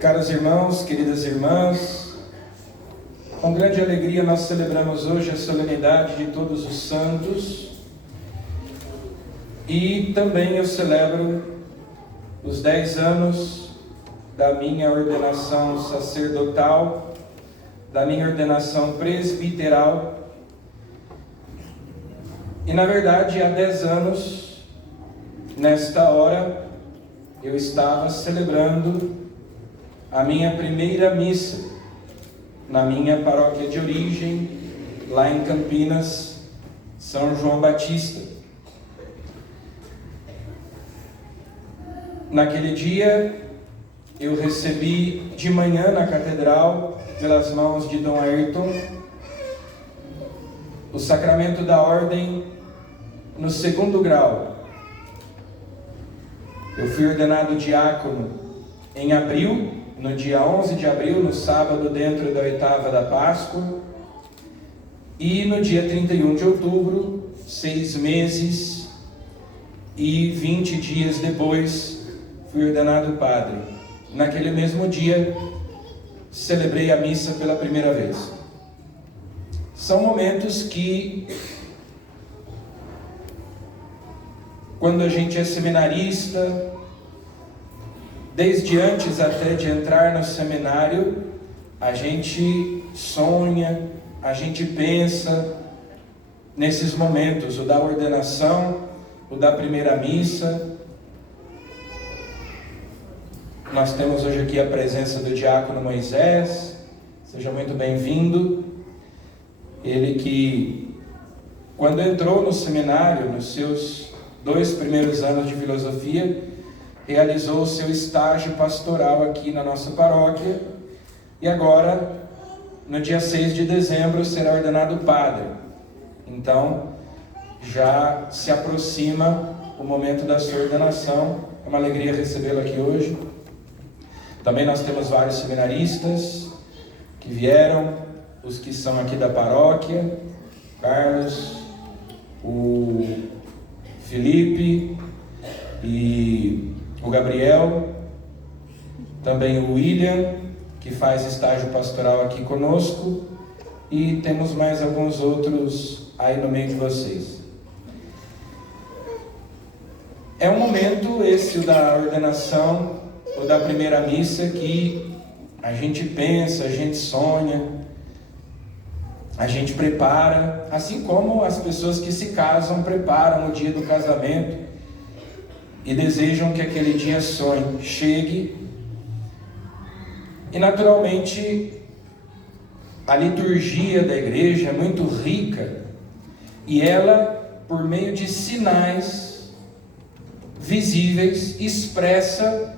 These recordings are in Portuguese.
Caros irmãos, queridas irmãs, com grande alegria nós celebramos hoje a solenidade de Todos os Santos e também eu celebro os 10 anos da minha ordenação sacerdotal, da minha ordenação presbiteral. E na verdade há 10 anos, nesta hora, eu estava celebrando a minha primeira missa na minha paróquia de origem, lá em Campinas, São João Batista. Naquele dia, eu recebi de manhã na catedral, pelas mãos de Dom Ayrton, o sacramento da ordem no 2º grau. Eu fui ordenado diácono em abril, no dia 11 de abril, no sábado dentro da 8ª da Páscoa, e no dia 31 de outubro, 6 meses e 20 dias depois, fui ordenado padre. Naquele mesmo dia, celebrei a missa pela primeira vez. São momentos que, quando a gente é seminarista, desde antes até de entrar no seminário, a gente sonha, a gente pensa nesses momentos, o da ordenação, o da primeira missa. Nós temos hoje aqui a presença do diácono Moisés, seja muito bem-vindo. Ele que, quando entrou no seminário, nos seus 2 primeiros anos de filosofia, realizou o seu estágio pastoral aqui na nossa paróquia e agora, no dia 6 de dezembro, será ordenado padre. Então, já se aproxima o momento da sua ordenação. É uma alegria recebê-lo aqui hoje. Também nós temos vários seminaristas que vieram, os que são aqui da paróquia, Carlos, o Felipe e o Gabriel, também o William, que faz estágio pastoral aqui conosco, e temos mais alguns outros aí no meio de vocês. É um momento esse, o da ordenação, o da primeira missa, que a gente pensa, a gente sonha, a gente prepara, assim como as pessoas que se casam preparam o dia do casamento, e desejam que aquele dia chegue. E naturalmente a liturgia da igreja é muito rica e ela, por meio de sinais visíveis, expressa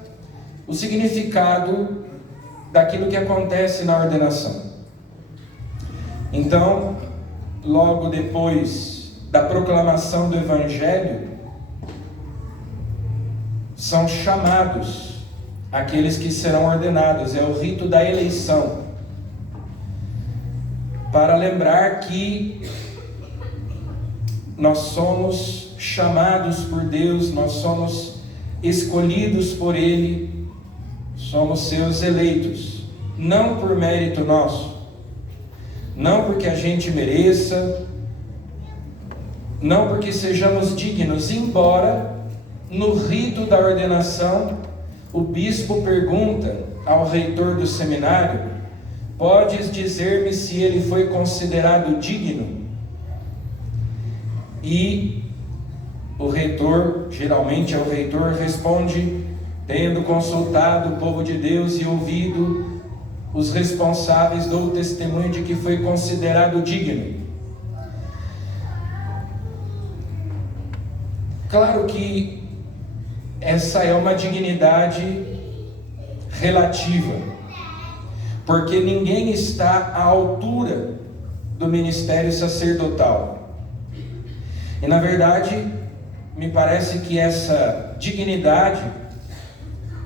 o significado daquilo que acontece na ordenação. Então, logo depois da proclamação do Evangelho, são chamados aqueles que serão ordenados, é o rito da eleição, para lembrar que nós somos chamados por Deus, nós somos escolhidos por Ele, somos seus eleitos, não por mérito nosso, não porque a gente mereça, não porque sejamos dignos, embora no rito da ordenação, o bispo pergunta ao reitor do seminário: podes dizer-me se ele foi considerado digno? E o reitor, geralmente é o reitor, responde, tendo consultado o povo de Deus e ouvido os responsáveis, dou o testemunho de que foi considerado digno. Claro que essa é uma dignidade relativa, porque ninguém está à altura do ministério sacerdotal. E na verdade, me parece que essa dignidade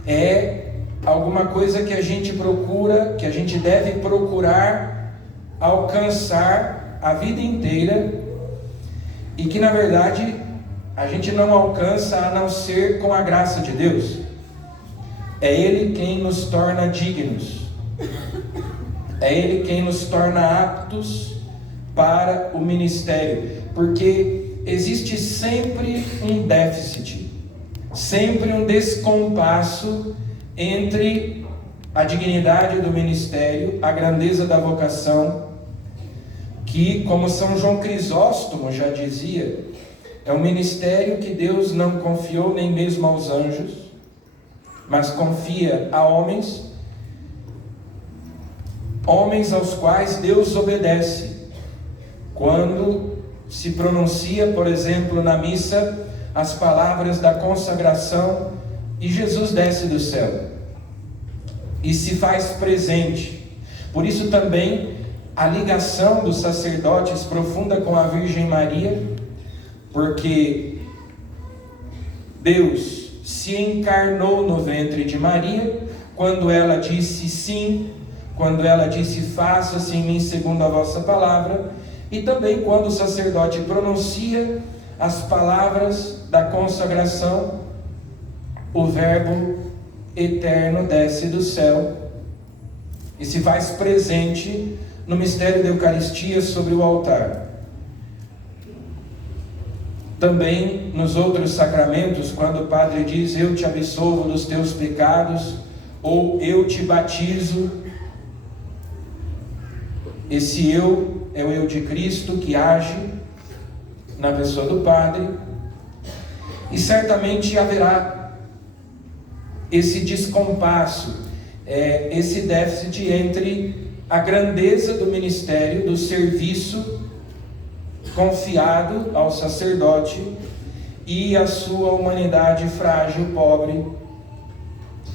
é alguma coisa que a gente procura, que a gente deve procurar alcançar a vida inteira, e que na verdade a gente não alcança a não ser com a graça de Deus. É Ele quem nos torna dignos, é Ele quem nos torna aptos para o ministério, porque existe sempre um déficit, sempre um descompasso entre a dignidade do ministério, a grandeza da vocação, que, como São João Crisóstomo já dizia, é um ministério que Deus não confiou nem mesmo aos anjos, mas confia a homens aos quais Deus obedece. Quando se pronuncia, por exemplo, na missa, as palavras da consagração e Jesus desce do céu e se faz presente. Por isso também a ligação dos sacerdotes profunda com a Virgem Maria, porque Deus se encarnou no ventre de Maria, quando ela disse sim, quando ela disse faça-se em mim segundo a vossa palavra, e também quando o sacerdote pronuncia as palavras da consagração, o Verbo eterno desce do céu e se faz presente no mistério da Eucaristia sobre o altar. Também nos outros sacramentos, quando o padre diz eu te absolvo dos teus pecados, ou eu te batizo, esse eu é o eu de Cristo que age na pessoa do padre, e certamente haverá esse descompasso, esse déficit entre a grandeza do ministério, do serviço confiado ao sacerdote e a sua humanidade frágil, pobre.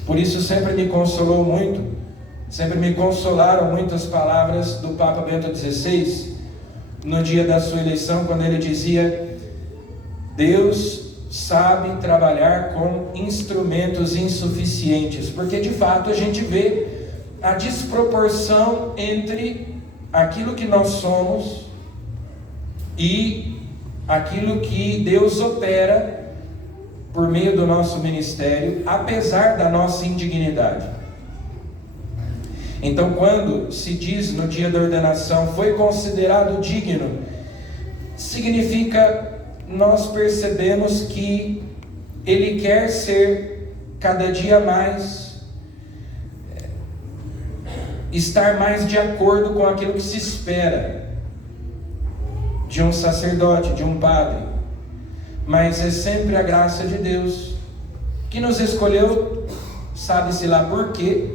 Por isso sempre me consolou muito, sempre me consolaram muito as palavras do Papa Bento XVI, no dia da sua eleição, quando ele dizia: Deus sabe trabalhar com instrumentos insuficientes, porque de fato a gente vê a desproporção entre aquilo que nós somos e aquilo que Deus opera por meio do nosso ministério, apesar da nossa indignidade. Então, quando se diz no dia da ordenação, foi considerado digno, significa nós percebemos que Ele quer ser cada dia mais, estar mais de acordo com aquilo que se espera de um sacerdote, de um padre. Mas é sempre a graça de Deus que nos escolheu, sabe-se lá por quê,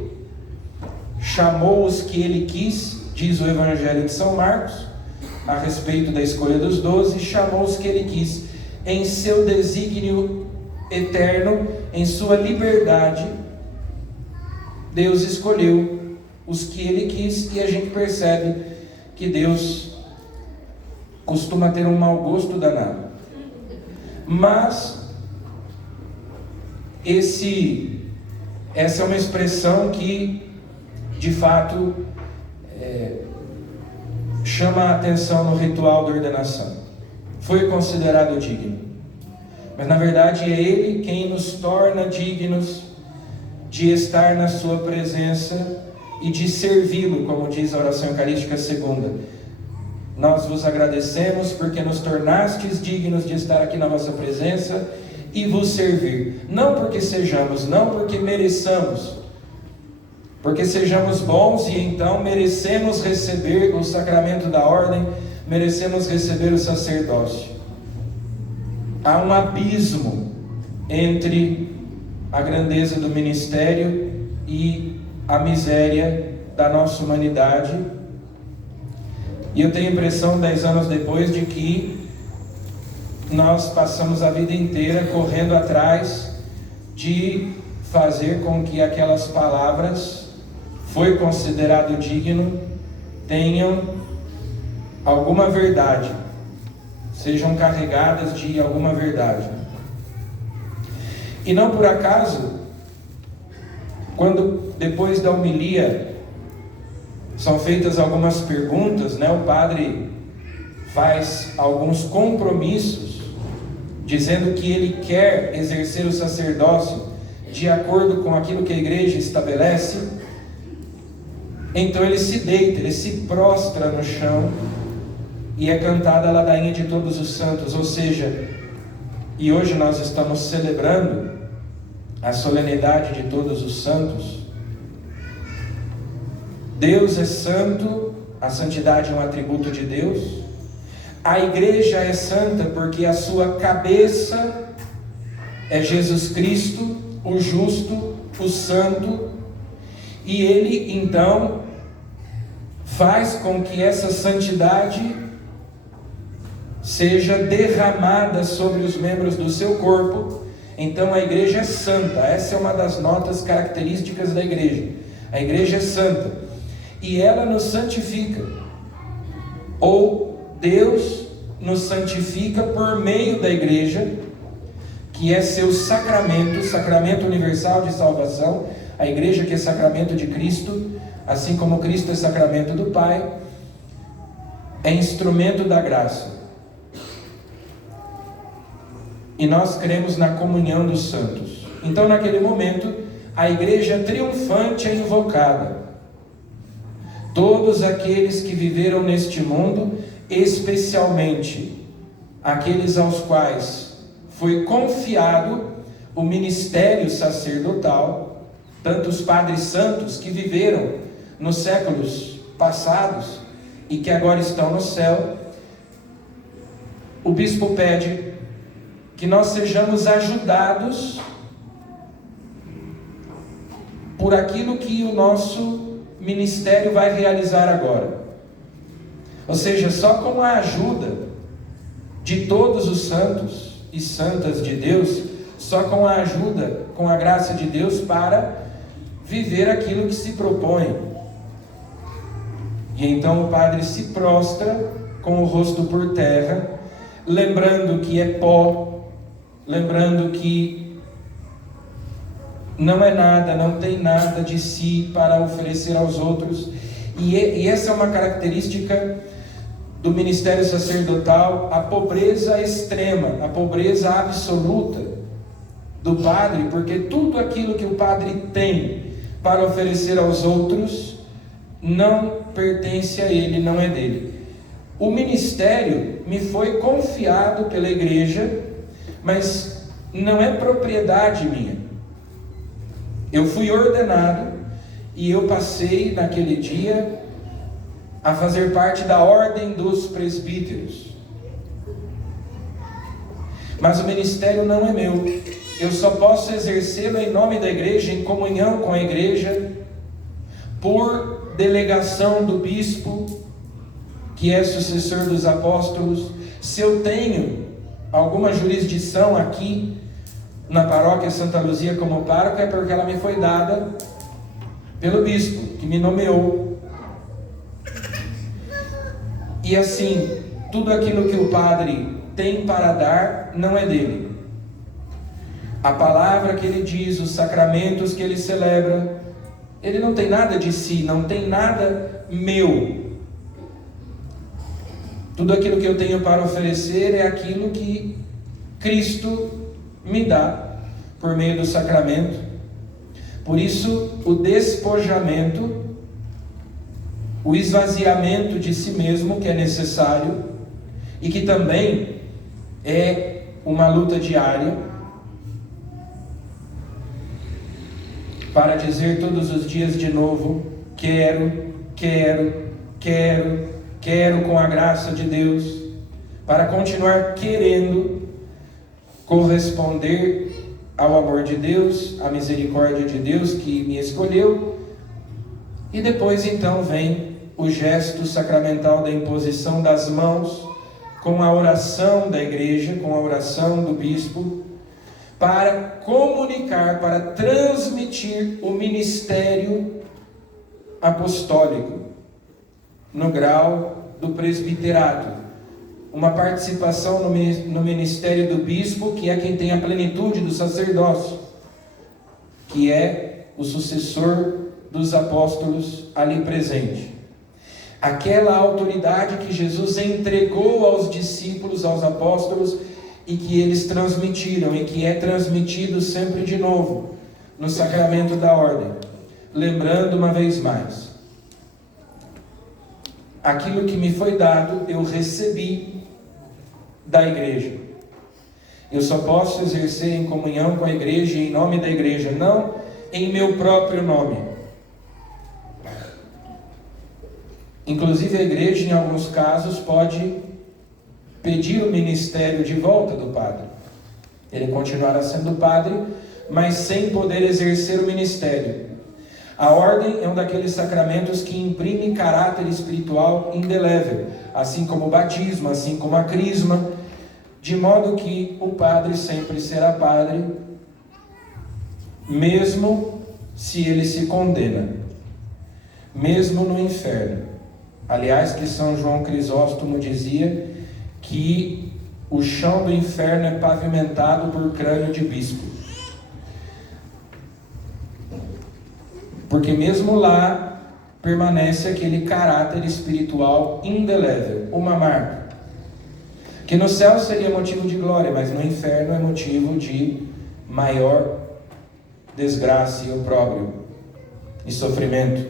chamou os que Ele quis, diz o Evangelho de São Marcos, a respeito da escolha dos 12, chamou os que Ele quis, em seu desígnio eterno, em sua liberdade, Deus escolheu os que Ele quis, e a gente percebe que Deus costuma ter um mau gosto danado. Mas essa é uma expressão que de fato chama a atenção no ritual da ordenação. Foi considerado digno, mas na verdade é Ele quem nos torna dignos de estar na sua presença e de servi-lo, como diz a oração eucarística segunda. Nós vos agradecemos porque nos tornastes dignos de estar aqui na vossa presença e vos servir, não porque sejamos, não porque mereçamos, porque sejamos bons e então merecemos receber o sacramento da ordem, merecemos receber o sacerdócio. Há um abismo entre a grandeza do ministério e a miséria da nossa humanidade, e eu tenho a impressão, 10 anos depois, de que nós passamos a vida inteira correndo atrás de fazer com que aquelas palavras, foi considerado digno, tenham alguma verdade, sejam carregadas de alguma verdade. E não por acaso, quando depois da homilia são feitas algumas perguntas, o padre faz alguns compromissos, dizendo que ele quer exercer o sacerdócio de acordo com aquilo que a igreja estabelece. Então ele se deita, ele se prostra no chão e é cantada a ladainha de todos os santos, ou seja, e hoje nós estamos celebrando a solenidade de todos os santos. Deus é santo, a santidade é um atributo de Deus. A igreja é santa porque a sua cabeça é Jesus Cristo, o justo, o santo, e ele então faz com que essa santidade seja derramada sobre os membros do seu corpo. Então a igreja é santa. Essa é uma das notas características da igreja. A igreja é santa e ela nos santifica, ou Deus nos santifica por meio da igreja, que é seu sacramento, sacramento universal de salvação. A igreja, que é sacramento de Cristo, assim como Cristo é sacramento do Pai, é instrumento da graça. E nós cremos na comunhão dos santos. Então, naquele momento, a igreja triunfante é invocada. Todos aqueles que viveram neste mundo, especialmente aqueles aos quais foi confiado o ministério sacerdotal, tanto os padres santos que viveram nos séculos passados e que agora estão no céu, o bispo pede que nós sejamos ajudados por aquilo que o nosso ministério vai realizar agora. Ou seja, só com a ajuda de todos os santos e santas de Deus, só com a ajuda, com a graça de Deus, para viver aquilo que se propõe. E então o padre se prostra com o rosto por terra, lembrando que é pó, lembrando que não é nada, não tem nada de si para oferecer aos outros. E essa é uma característica do ministério sacerdotal, a pobreza extrema, a pobreza absoluta do padre, porque tudo aquilo que o padre tem para oferecer aos outros não pertence a ele, não é dele. O ministério me foi confiado pela igreja, mas não é propriedade minha. Eu fui ordenado e eu passei naquele dia a fazer parte da ordem dos presbíteros. Mas o ministério não é meu. Eu só posso exercê-lo em nome da igreja, em comunhão com a igreja, por delegação do bispo, que é sucessor dos apóstolos. Se eu tenho alguma jurisdição aqui na paróquia Santa Luzia como pároco, é porque ela me foi dada pelo bispo, que me nomeou. E assim, tudo aquilo que o padre tem para dar não é dele. A palavra que ele diz, os sacramentos que ele celebra, ele não tem nada de si, não tem nada meu. Tudo aquilo que eu tenho para oferecer é aquilo que Cristo me dá por meio do sacramento. Por isso, o despojamento, o esvaziamento de si mesmo, que é necessário e que também é uma luta diária, para dizer todos os dias de novo: quero com a graça de Deus, para continuar querendo corresponder ao amor de Deus, à misericórdia de Deus que me escolheu. E depois então vem o gesto sacramental da imposição das mãos, com a oração da igreja, com a oração do bispo, para comunicar, para transmitir o ministério apostólico no grau do presbiterato. Uma participação no ministério do bispo, que é quem tem a plenitude do sacerdócio, que é o sucessor dos apóstolos ali presente. Aquela autoridade que Jesus entregou aos discípulos, aos apóstolos, e que eles transmitiram, e que é transmitido sempre de novo no sacramento da ordem. Lembrando uma vez mais, aquilo que me foi dado, eu recebi da igreja. Eu só posso exercer em comunhão com a igreja e em nome da igreja, não em meu próprio nome. Inclusive a igreja, em alguns casos, pode pedir o ministério de volta do padre. Ele continuará sendo padre, mas sem poder exercer o ministério. A ordem é um daqueles sacramentos que imprime caráter espiritual indelével, assim como o batismo, assim como a crisma, de modo que o padre sempre será padre, mesmo se ele se condena, mesmo no inferno. Aliás, que São João Crisóstomo dizia que o chão do inferno é pavimentado por crânio de bispo. Porque mesmo lá permanece aquele caráter espiritual indelével, uma marca. Que no céu seria motivo de glória, mas no inferno é motivo de maior desgraça e opróbrio e sofrimento.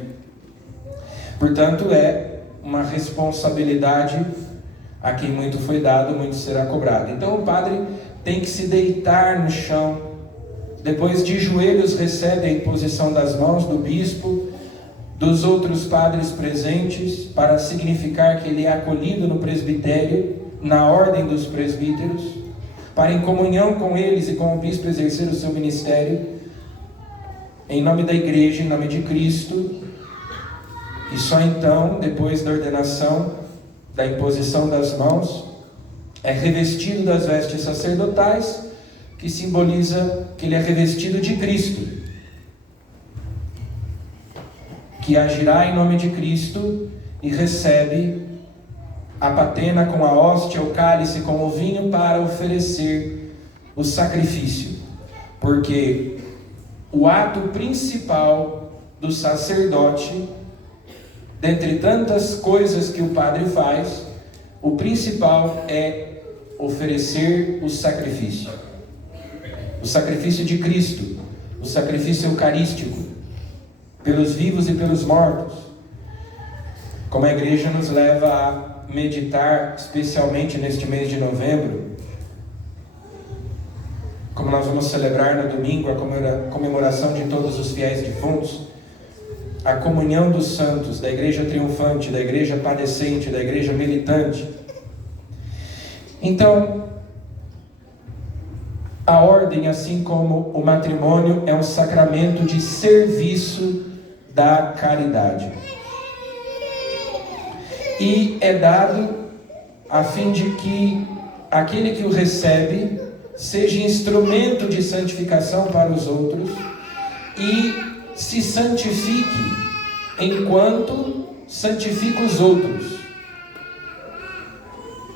Portanto, é uma responsabilidade a quem muito foi dado, muito será cobrado. Então o padre tem que se deitar no chão, depois de joelhos recebe a imposição das mãos do bispo, dos outros padres presentes, para significar que ele é acolhido no presbitério, na ordem dos presbíteros, para em comunhão com eles e com o bispo exercer o seu ministério, em nome da igreja, em nome de Cristo. E só então, depois da ordenação, da imposição das mãos, é revestido das vestes sacerdotais, que simboliza que ele é revestido de Cristo, que agirá em nome de Cristo e recebe a patena com a hóstia, o cálice com o vinho para oferecer o sacrifício, porque o ato principal do sacerdote, dentre tantas coisas que o padre faz, o principal é oferecer o sacrifício de Cristo, o sacrifício eucarístico, pelos vivos e pelos mortos, como a igreja nos leva a meditar, especialmente neste mês de novembro, como nós vamos celebrar no domingo a comemoração de todos os fiéis defuntos, a comunhão dos santos, da igreja triunfante, da igreja padecente, da igreja militante. Então, a ordem, assim como o matrimônio, é um sacramento de serviço da caridade. E é dado a fim de que aquele que o recebe seja instrumento de santificação para os outros e se santifique enquanto santifica os outros.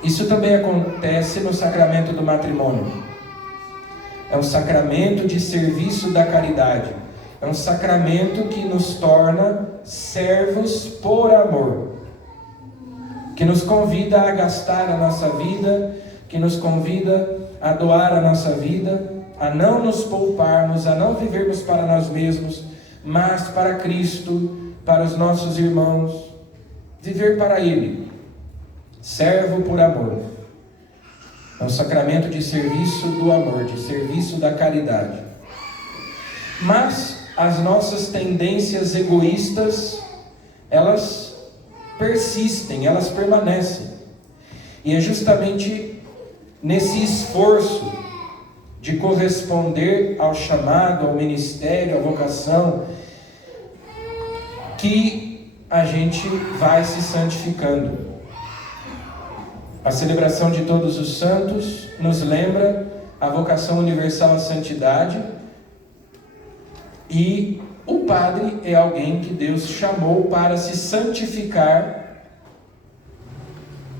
Isso também acontece no sacramento do matrimônio. É um sacramento de serviço da caridade. É um sacramento que nos torna servos por amor, que nos convida a gastar a nossa vida, que nos convida a doar a nossa vida, a não nos pouparmos, a não vivermos para nós mesmos, mas para Cristo, para os nossos irmãos, viver para Ele, servo por amor. É um sacramento de serviço do amor, de serviço da caridade. Mas as nossas tendências egoístas, elas persistem, elas permanecem. E é justamente nesse esforço de corresponder ao chamado, ao ministério, à vocação, que a gente vai se santificando. A celebração de todos os santos nos lembra a vocação universal à santidade, e o padre é alguém que Deus chamou para se santificar,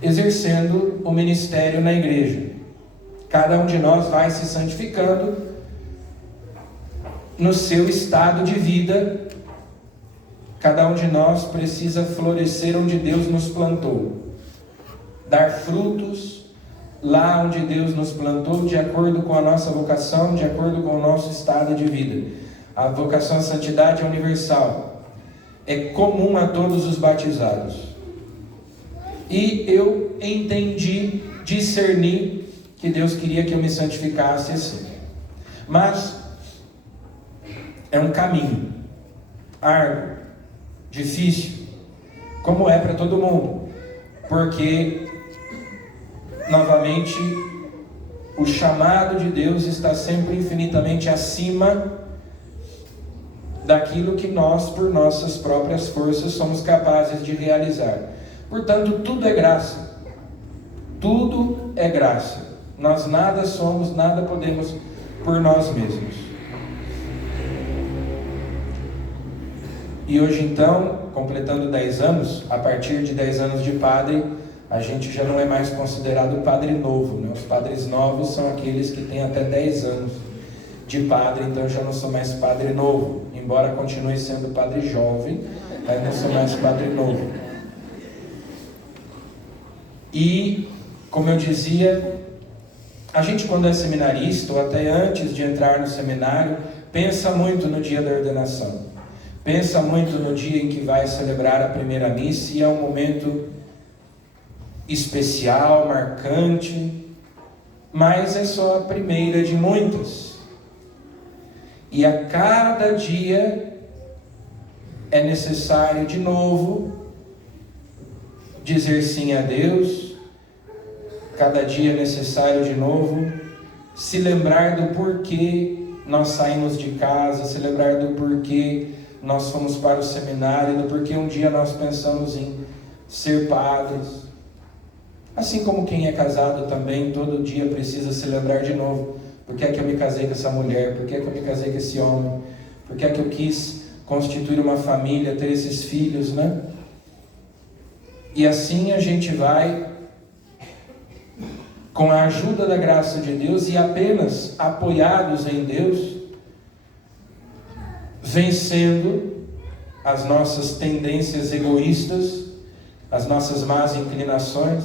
exercendo o ministério na igreja. Cada um de nós vai se santificando no seu estado de vida. Cada um de nós precisa florescer onde Deus nos plantou, dar frutos lá onde Deus nos plantou, de acordo com a nossa vocação, de acordo com o nosso estado de vida. A vocação à santidade é universal, é comum a todos os batizados. E eu entendi, discerni que Deus queria que eu me santificasse assim. Mas é um caminho árduo, difícil, como é para todo mundo, porque novamente o chamado de Deus está sempre infinitamente acima daquilo que nós, por nossas próprias forças, somos capazes de realizar. Portanto, tudo é graça. Tudo é graça. Nós nada somos, nada podemos por nós mesmos. E hoje então, completando 10 anos, a partir de 10 anos de padre, a gente já não é mais considerado padre novo, né? Os padres novos são aqueles que têm até 10 anos de padre, então eu já não sou mais padre novo, embora continue sendo padre jovem, mas não sou mais padre novo. E, como eu dizia, a gente quando é seminarista, ou até antes de entrar no seminário, pensa muito no dia da ordenação, pensa muito no dia em que vai celebrar a primeira missa, e é um momento especial, marcante, mas é só a primeira de muitas. E a cada dia é necessário de novo dizer sim a Deus. Cada dia é necessário de novo se lembrar do porquê nós saímos de casa, se lembrar do porquê nós fomos para o seminário, do porquê um dia nós pensamos em ser padres. Assim como quem é casado também, todo dia precisa se lembrar de novo. Por que é que eu me casei com essa mulher? Por que é que eu me casei com esse homem? Por que é que eu quis constituir uma família, ter esses filhos, né? E assim a gente vai, com a ajuda da graça de Deus e apenas apoiados em Deus, vencendo as nossas tendências egoístas, as nossas más inclinações,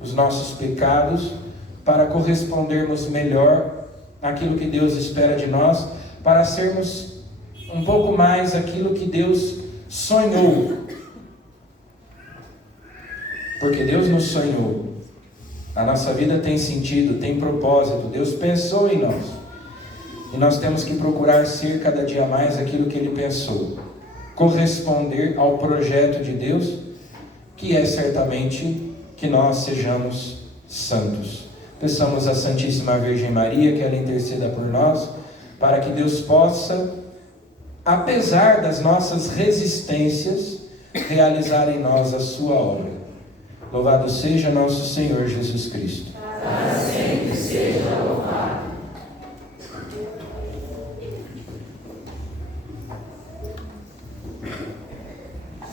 os nossos pecados, para correspondermos melhor àquilo que Deus espera de nós, para sermos um pouco mais aquilo que Deus sonhou. Porque Deus nos sonhou. A nossa vida tem sentido, tem propósito. Deus pensou em nós. E nós temos que procurar ser cada dia mais aquilo que Ele pensou. Corresponder ao projeto de Deus, que é certamente que nós sejamos santos. Peçamos à Santíssima Virgem Maria que ela interceda por nós, para que Deus possa, apesar das nossas resistências, realizar em nós a sua obra. Louvado seja nosso Senhor Jesus Cristo. Para sempre seja louvado.